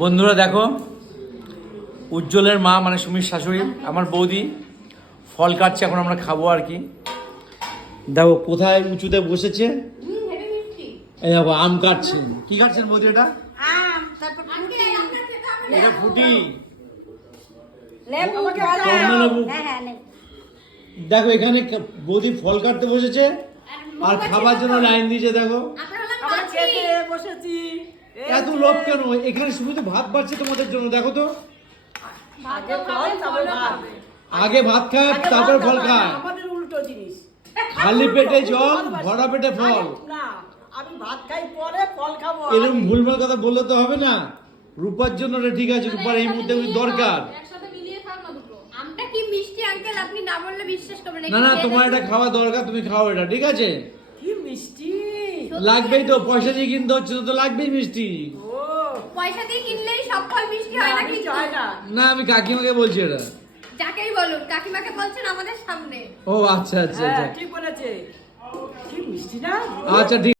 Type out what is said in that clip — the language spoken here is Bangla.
বন্ধুরা দেখো, উজ্জ্বলের মা মানে সুমির শাশুড়ি আমার বৌদি ফল কাটছে, এখন আমরা খাবো আর কি। দেখো কোথায় উঁচুতে বসেছে, এই দেখো আম কাটছেন। কি কাটছেন বৌদি? এটা আম, তারপর ফুটি, এটা ফুটি, লেবু, কমলালেবু। হ্যাঁ লেবু। দেখো এখানে বৌদি ফল কাটতে বসেছে আর খাবার জন্য লাইন দিয়েছে। দেখো আমরা খেতে বসেছি। এত লোক কেন? এখানে শুধু তো ভাত বাড়ছে তোমাদের জন্য। দেখো তো, আগে ফল, তারপর ভাত। আগে ভাত খায় তারপর ফল খায়। আমাদের উল্টো জিনিস। খালি পেটে জল, ভরা পেটে ফল। না, আমি ভাত খাই পরে ফল খাবো। এরকম ভুলভাল কথা বললে তো হবে না। রূপার জন্য এটা ঠিক আছে, রূপার এই মুহূর্তে দরকার। একসাথে মিলিয়ে খাও না দুটো। আমটা কি মিষ্টি আঙ্কেল, আপনি না বললে বিশ্বাস করবেন না না, তোমার এটা খাওয়া দরকার, তুমি খাও এটা, ঠিক আছে? কি মিষ্টি। লাগবেই তো, পয়সা দিয়ে কিনতে হচ্ছে তো লাগবেই মিষ্টি। ও, পয়সা দিয়ে কিনলেই সব ফল মিষ্টি হয় না কিন্তু। হয় না। না, আমি কাকিমাকে বলছি এটা। যাকেই বলুন, কাকিমাকে বলছেন আমাদের সামনে। ও আচ্ছা আচ্ছা হ্যাঁ, আচ্ছা ঠিক বলেছে। কি মিষ্টি না। আচ্ছা ঠিক